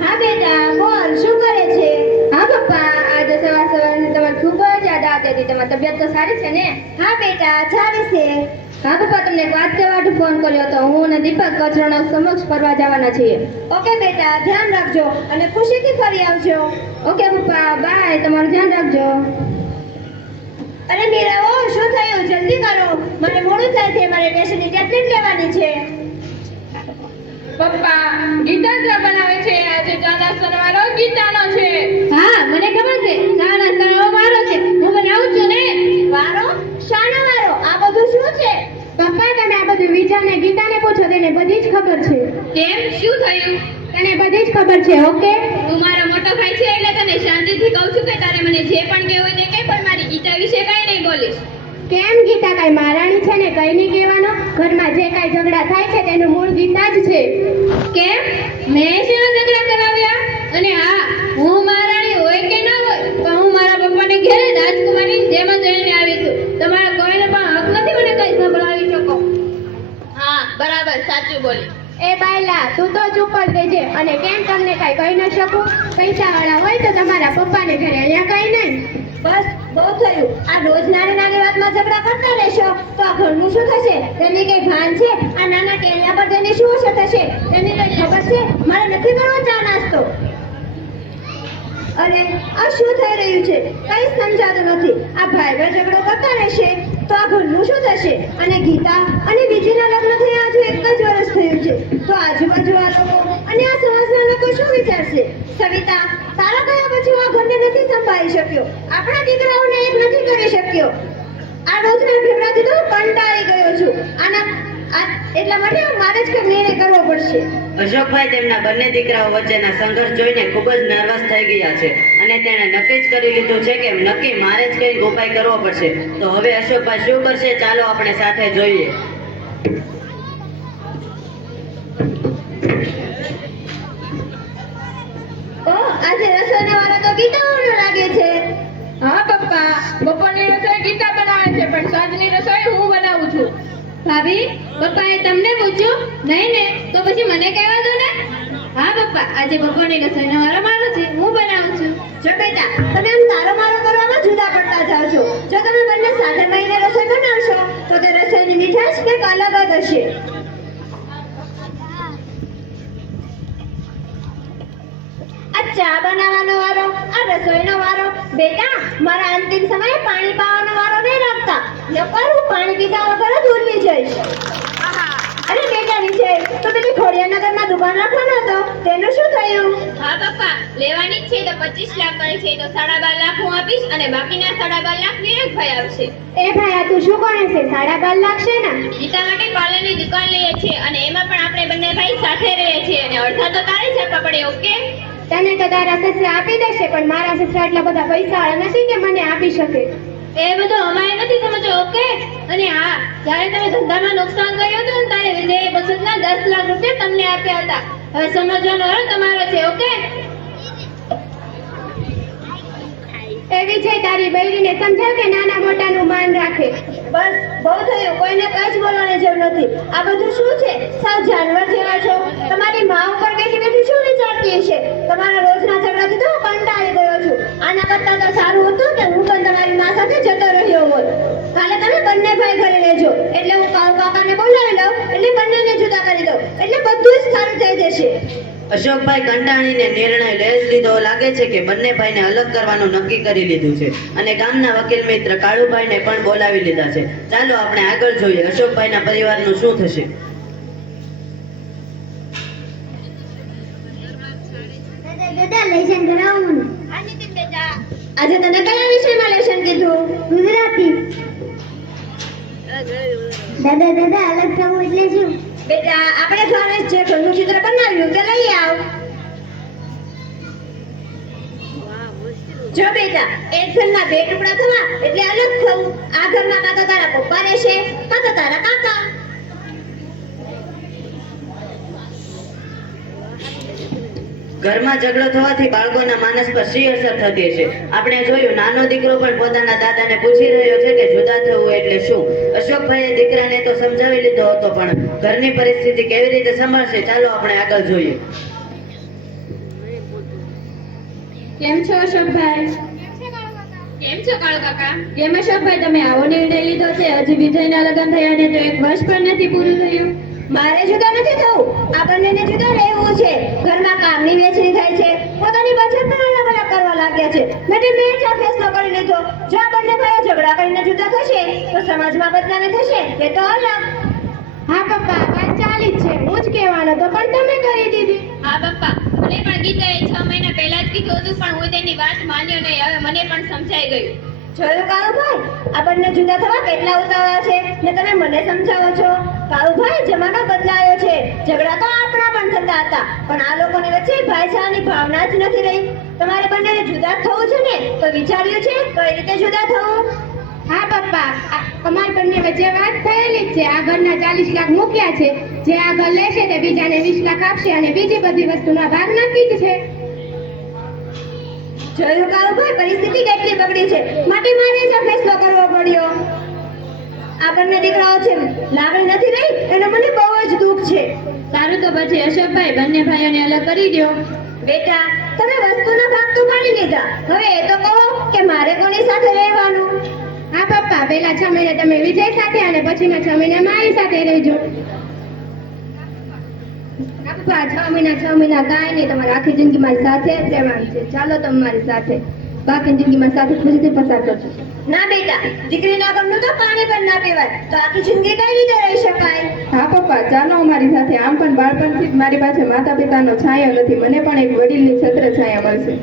હા બેટા બોલ શું કરે છે? હા પપ્પા, આજે સવાર સવારની તમારી ખૂબ જ યાદ આવતી હતી. તમારી તબિયત તો સારી છે ને? હા બેટા સારી છે. હા પપ્પા, તમને એક વાત કહેવા માટે ફોન કર્યો હતો. હું અને દીપક કચરાનો સમક્ષ ફરવા જવાના છીએ. ઓકે બેટા ધ્યાન રાખજો અને ખુશીથી ફરી આવજો. ઓકે પપ્પા, બાય. તમારું ધ્યાન રાખજો. અરે મીરાઓ શું થયું? જલ્દી કરો, મને મોડું થાય છે. મારે ટેસ્ટની ટેબ્લેટ લેવાની છે. પપ્પા, ગીતા ચા બનાવે છે. આજે ચા નાસ્તાનો વારો ગીતાનો છે. હા, મને ખબર છે. ચા નાસ્તાનો વારો છે. હું બનાવું છું ને. વારો? શાનો વારો? આ બધું શું છે? પપ્પા, તમે આ બધું વિચારને ગીતાને પૂછો. તેને બધી જ ખબર છે. કેમ? શું થયું? તને બધી જ ખબર છે. ઓકે, તું મારો મોટો ભાઈ છે એટલે તને શાંતિથી કહું છું કે તારે મને જે પણ કહેવું હોય તે કહે, પણ મારી ગીતા વિશે કંઈ નહીં બોલીશ. કેમ? ગીતા કઈ મહારાણી છે ને, કઈ નહીં કહેવાનો. ઘરમાં જે કઈ ઝઘડા થાય છે તેનું મૂળ ગીતા જ છે. કેમ? મેં શેનો ઝઘડા કરાવ્યા? અને હા, હું મહારાણી હોય કે ના હોય, પણ હું મારા પપ્પાને ઘેરે રાજકુમારીની જેમ જ રહીને આવી છું. તમારા કોઈને પણ હક નથી મને કઈ સંભળાવી શકો. હા, બરાબર, સાચું બોલી. એ બાયલા, તું તો ચૂપ જ રહેજે. અને કેમ તમને કઈ કહી ન શકું? પૈસાવાળા હોય તો તમારા પપ્પાને ઘરે, અહીંયા કઈ નહીં. બસ બહુ થયું. આ રોજ નાની નાની વાતમાં ઝઘડા કરતા રહેશો તો આ ઘરનું શું થશે? તેની કઈ ભાન છે? આ નાના કેળિયા પર તેની શું અસર થશે? તેની કઈ ખબર છે? મારે નથી કરવો ચા નાસ્તો. અરે આ શું થઈ રહ્યું છે? કઈ સમજાતું નથી. આ ભાઈ ભાઈ ઝઘડો કરતા રહેશે તો આ ઘરનું શું થશે? અને ગીતા અને વિજયના લગ્ન થયા હજુ 1 જ વર્ષ થયું છે તો આજુબાજુવાળા લોકો અને આ સમાજના લોકો શું વિચારશે? સવિતા, તારા ગયા પછી હું આ ઘરને નથી સંભાળી શક્યો. આપણા દીકરાઓને એક નથી કરી શક્યો. આ રોજના ઝઘડાથી તો કંટાળી ગયો છું. એટલા માટે મારે જ કંઈક નિર્ણય કરવો પડશે. અશોકભાઈ તેમના બંને દીકરાઓ વચ્ચેના સંઘર્ષ જોઈને ખૂબ જ નર્વસ થઈ ગયા છે અને તેણે નક્કી જ કરી લીધું છે કે નક્કી મારે જ કંઈક ઉપાય કરવો પડશે. તો હવે અશોકભાઈ શું કરશે, ચાલો આપણે સાથે જોઈએ. આજે રસોઈનો વારો તો ગીતાઓનો લાગે છે. હા પપ્પા, બપોરની રસોઈ ગીતા બનાવે છે, પણ સાંજની રસોઈ હું બનાવું છું. ભાભી, પપ્પાએ તમને પૂછ્યું? નહીં ને, તો પછી મને કહેવા દો ને. હા પપ્પા, આજે બપોરની રસોઈનો વારો મારો છે, હું બનાવું છું. જો બેટા, તમે આમ તારો મારો કરવામાં જુદા પડતા જાઓ છો. જો તમે બંને સાથે મળીને રસોઈ બનાવશો તો તે રસોઈની મીઠાશ કંઈક અલગ જ હશે. આ ચા બનાવવાનો વારો, આ રસોઈનો વારો. બેટા, મારા અંતિમ સમયે પાણી પાવાનો વારો નહીં રાખતા, નકર હું પાણી પીધા વગર જ ઉરલી જઈશ. અરે બેટા વિજય, તો પેલી ખોડિયાનગરમાં દુકાન રાખવાનો હતો, તેનું શું થયું? હા પપ્પા, લેવાની જ છે તો 25 લાખ કરી છે, તો 12.5 લાખ હું આપીશ અને બાકીના 12.5 લાખ વિવેકભાઈ આપશે. એ ભાઈ, આ તું શું કરે છે? 12.5 લાખ છે ને? ગીતા માટે પાર્લરની દુકાન લઈએ છીએ અને એમાં પણ આપણે બંને ભાઈ સાથે રહીએ છીએ અને અડધા તો તારે જ આપવા પડે. ઓકે? તને તો તારા સસરા આપી દેશે, પણ મારા સસરા એટલા બધા પૈસાવાળા નથી કે મને આપી શકે. એ બધું અમારે નથી સમજો. ઓકે? અને હા, જ્યારે તમે ધંધામાં નુકસાન કર્યું હતું ને ત્યારે વિજયે બચતના 10 લાખ રૂપિયા તમને આપ્યા હતા. હવે સમજવાનો વારો તમારો છે. ઓકે? એ વિજય, તારી બૈરીને સમજાવ કે નાના મોટાનું માન રાખે. બસ બહુ થયું, કોઈને કઈ જ બોલવાની જરૂર નથી. આ બધું શું છે? સાવ જાનવર જેવા છો. તમારી મા ઉપર બેઠી બેઠી શું વિચારતી હશે? તમારા રોજના ઝઘડાથી તો હું કંટાળી ગયો છું. આના કરતા તો સારું હતું કે હું પણ તમારી મા સાથે જતો રહ્યો હોત. કાલે તમે બંને ભાઈ ઘરે રહેજો, એટલે હું કાકાને બોલાવી લઉં, એટલે બંનેને જુદા કરી દઉં, એટલે બધું જ સારું થઈ જશે. અશોકભાઈ કંટાળીને નિર્ણય લઈ જ લીધો લાગે છે કે બંને ભાઈને અલગ કરવાનું નક્કી કરી લીધું છે અને ગામના વકીલ મિત્ર કાળુભાઈને પણ બોલાવી લીધા છે. ચાલો આપણે આગળ જોઈએ અશોકભાઈના પરિવારનું શું થશે. આજે તને કયા વિષયમાં લેશન કીધું? ગુજરાતી. દાદા અલગ થવું એટલે શું? બેટા, આપણે ઘરે જે ઘરનું ચિત્ર બનાવ્યું તે લઈ આવ. જો બેટા, એક ઘરના 2 ટુકડા થવા એટલે અલગ થવું. આ ઘરમાં કાં તો તારા પપ્પા રહેશે, કાં તો તારા કાકા. ઘરમાં ઝઘડો થવાથી બાળકોના માનસ પર શી અસર થતી હશે? આપણે જોયું નાનો દીકરો પણ પોતાના દાદાને પૂછી રહ્યો છે કે જુદા થવું એટલે શું. અશોકભાઈએ દીકરાને તો સમજાવી લીધો હતો, પણ ઘરની પરિસ્થિતિ કેવી રીતે સંભાળશે ચાલો આપણે આગળ જોઈએ. કેમ છો અશોકભાઈ? કેમ છો કાળુ કાકા? કેમ અશોકભાઈ, તમે આવો નિર્ણય લીધો છે? હજી વિજયના લગ્ન થયા ને તો 1 વર્ષ પણ નથી પૂરું થયું. મારે જુદા નથી થવું, આ બંનેને જુદા રહેવું છે. ઘરમાં કામની વહેંચણી થાય છે, પોતાની બચત પણ અલગ અલગ કરવા લાગ્યા છે. એટલે મેં જ આ ફેસલો કરી લીધો. જો આ બંને ભાઈઓ ઝઘડા કરીને જુદા થશે તો સમાજમાં બદનામી થશે, એ તો અલગ. હા પપ્પા, વાત ચાલી જ છે. હું જ કહેવાનો તો પણ તમે કરી દીધી. હા પપ્પા, મને પણ ગીતાએ 6 મહિના પહેલા જ કીધું હતું, પણ હું તેની વાત માન્યો નહીં. હવે મને પણ સમજાઈ ગયું. જોયું કાળુભાઈ, આ બંને જુદા થવા કેટલા ઉતાવળા છે ને તમે મને સમજાવો છો. કાળુભાઈ, જમાનો બદલાયો છે. ઝઘડા તો આપણા પણ થતા હતા, પણ આ લોકોની વચ્ચે ભાઈચારાની ભાવના જ નથી રહી. તમારે બંનેને જુદા થવું છે ને તો વિચાર્યું છે કઈ રીતે જુદા થવું? હા પપ્પા, અમારી બંને વચ્ચે વાત થયેલી જ છે. આ ઘરના 40 લાખ મૂક્યા છે. જે આ ઘર લેશે તે બીજાને 20 લાખ આપશે અને બીજી બધી વસ્તુના ભાગ નક્કી જ છે. જોયું કાળુભાઈ, પરિસ્થિતિ કેટલી બગડી છે, માટે મારે જ આ ફેસલો કરવો પડ્યો. આ બંને દીકરાઓ છે, લાગણી નથી રહી એનો મને બહુ જ દુઃખ છે. સારું, તો પછી અશોકભાઈ, બંને ભાઈઓને અલગ કરી દો. બેટા, તમે વસ્તુના ભાગ તો પાડી લીધા, હવે એ તો કહો કે મારે કોની સાથે રહેવાનું? હા પપ્પા, પહેલા 6 મહિના તમે વિજય સાથે અને પછીના 6 મહિના મારી સાથે રહેજો. પપ્પા, 6 મહિના કાંઈ નહીં, તમારે આખી જિંદગી મારી સાથે જ રહેવાનું છે. ચાલો તમે મારી સાથે, બાકી જિંદગી મારી સાથે ખુશીથી પસાર કરજો. ના બેટા, દીકરીના ઘરનું તો પાણી પણ ના પીવાય, તો આખી જિંદગી કઈ રીતે રહી શકાય? હા પપ્પા, ચાલો અમારી સાથે. આમ પણ બાળપણથી જ મારી પાસે માતા પિતાનો છાંયો નથી. મને પણ એક વડીલની છત્ર છાયા મળશે.